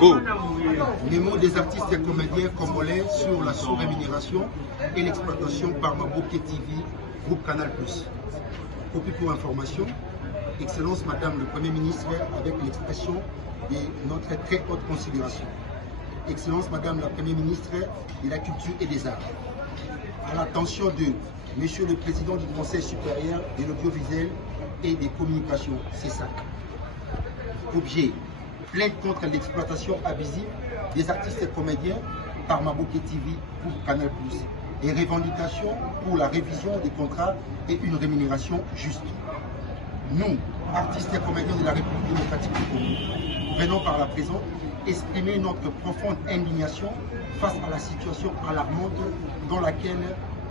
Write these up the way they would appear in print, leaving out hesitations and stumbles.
Go. Mémo des artistes et comédiens congolais sur la sous-rémunération et l'exploitation par Mabouké TV, groupe Canal+. Copie pour information, Excellence Madame le Premier ministre, avec l'expression de notre très haute considération. Excellence Madame la Première ministre de la Culture et des Arts. À l'attention de Monsieur le Président du Conseil supérieur de l'audiovisuel et des communications, CESAC. Objet, plainte contre l'exploitation abusive des artistes et comédiens par Mabouké TV pour Canal+, et revendications pour la révision des contrats et une rémunération juste. Nous, artistes et comédiens de la République démocratique du Congo, venons par la présente exprimer notre profonde indignation face à la situation alarmante dans laquelle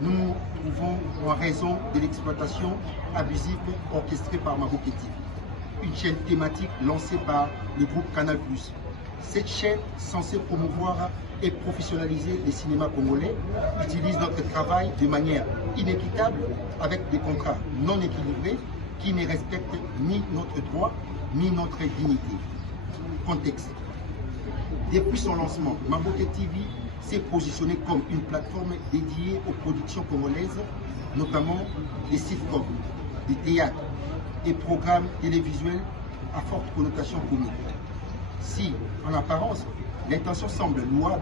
nous nous trouvons en raison de l'exploitation abusive orchestrée par Mabouké TV, une chaîne thématique lancée par le groupe Canal+. Cette chaîne, censée promouvoir et professionnaliser les cinémas congolais, utilise notre travail de manière inéquitable avec des contrats non équilibrés qui ne respectent ni notre droit ni notre dignité. Contexte. Depuis son lancement, Mabouké TV s'est positionné comme une plateforme dédiée aux productions congolaises, notamment des sitcoms, des théâtres, des programmes télévisuels à forte connotation comique. Si, en apparence, l'intention semble louable,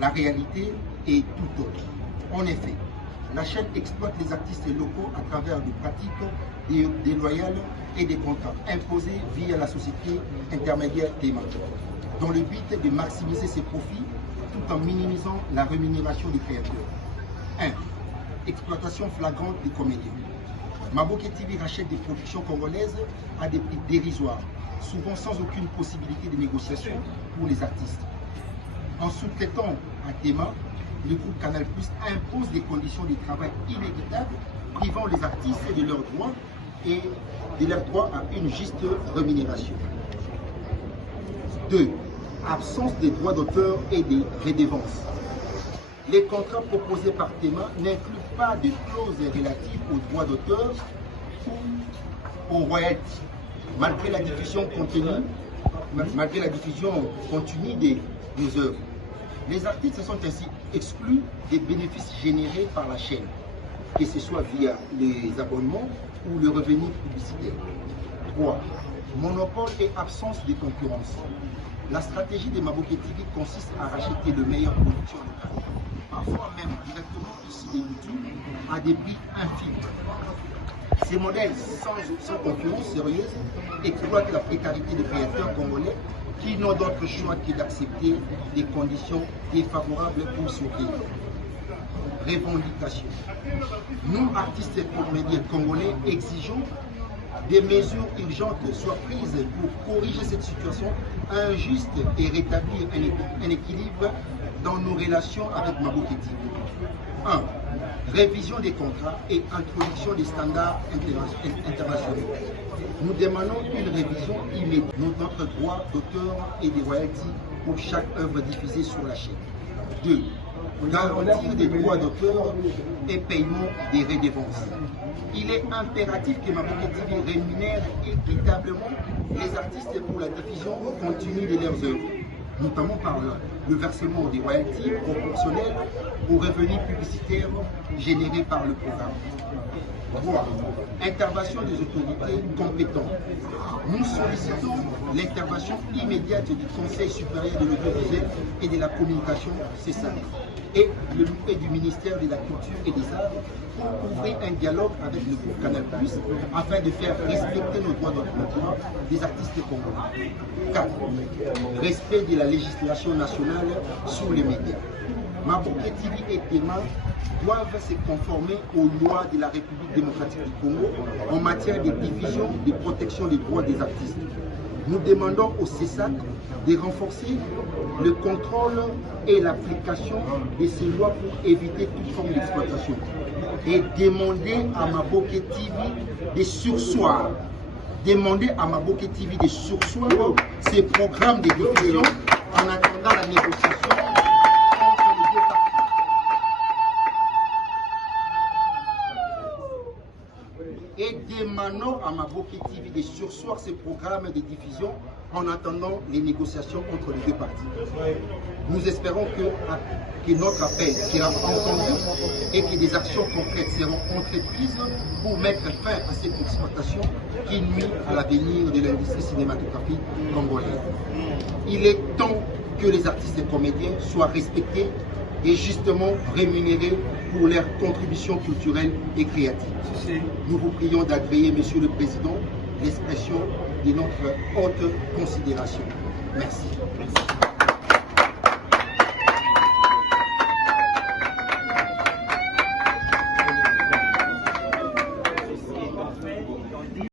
la réalité est tout autre. En effet, la chaîne exploite les artistes locaux à travers des pratiques déloyales et des contrats imposés via la société intermédiaire Théma, dans le but de maximiser ses profits tout en minimisant la rémunération des créateurs. 1. Exploitation flagrante des comédiens. Mabouké TV rachète des productions congolaises à des prix dérisoires, souvent sans aucune possibilité de négociation pour les artistes. En sous-traitant à Théma, le groupe Canal+ impose des conditions de travail inéquitables, privant les artistes de leurs droits et de leur droit à une juste rémunération. 2. Absence des droits d'auteur et des redevances. Les contrats proposés par Théma n'incluent pas de clauses relatives aux droits d'auteur ou aux royalties, malgré la diffusion continue des œuvres. Les artistes sont ainsi exclus des bénéfices générés par la chaîne, que ce soit via les abonnements ou le revenu publicitaire. 3. Monopole et absence de concurrence. La stratégie de Mabouké TV consiste à racheter de meilleures productions locales, parfois même directement ici de YouTube, à des prix infimes. Ces modèles sans concurrence sérieuse exploitent la précarité des créateurs congolais qui n'ont d'autre choix que d'accepter des conditions défavorables pour survivre. Revendication. Nous, artistes et comédiens congolais, exigeons des mesures urgentes soient prises pour corriger cette situation injuste et rétablir un équilibre dans nos relations avec Mabouké TV. 1. Révision des contrats et introduction des standards internationaux. Nous demandons une révision immédiate de notre droit d'auteur et des royalties pour chaque œuvre diffusée sur la chaîne. 2. Garantir des droits d'auteur et paiement des redevances. Il est impératif que Mabouké TV rémunère équitablement les artistes pour la diffusion continue de leurs œuvres, notamment par le versement des royalties proportionnelles aux revenus publicitaires générés par le programme. 3. Intervention des autorités compétentes. Nous sollicitons l'intervention immédiate du Conseil supérieur de l'audiovisuel et de la communication, CESAC, et du ministère de la Culture et des Arts pour ouvrir un dialogue avec le groupe Canal+, afin de faire respecter nos droits d'auteur des artistes congolais. 4. Respect de la législation nationale sur les médias. Mabouké TV et Théma doivent se conformer aux lois de la République démocratique du Congo en matière de diffusion et de protection des droits des artistes. Nous demandons au CESAC de renforcer le contrôle et l'application de ces lois pour éviter toute forme d'exploitation et demander à Mabouké TV de surseoir. Demander à Mabouké TV de surseoir ces programmes de diffusion en attendant la négociation. Et demandons à Maboke TV de surseoir ces programmes de diffusion en attendant les négociations entre les deux parties. Nous espérons que notre appel sera entendu et que des actions concrètes seront entreprises pour mettre fin à cette exploitation qui nuit à l'avenir de l'industrie cinématographique congolaise. Il est temps que les artistes et comédiens soient respectés et justement rémunérés pour leurs contributions culturelles et créatives. Nous vous prions d'agréer, Monsieur le Président, l'expression de notre haute considération. Merci.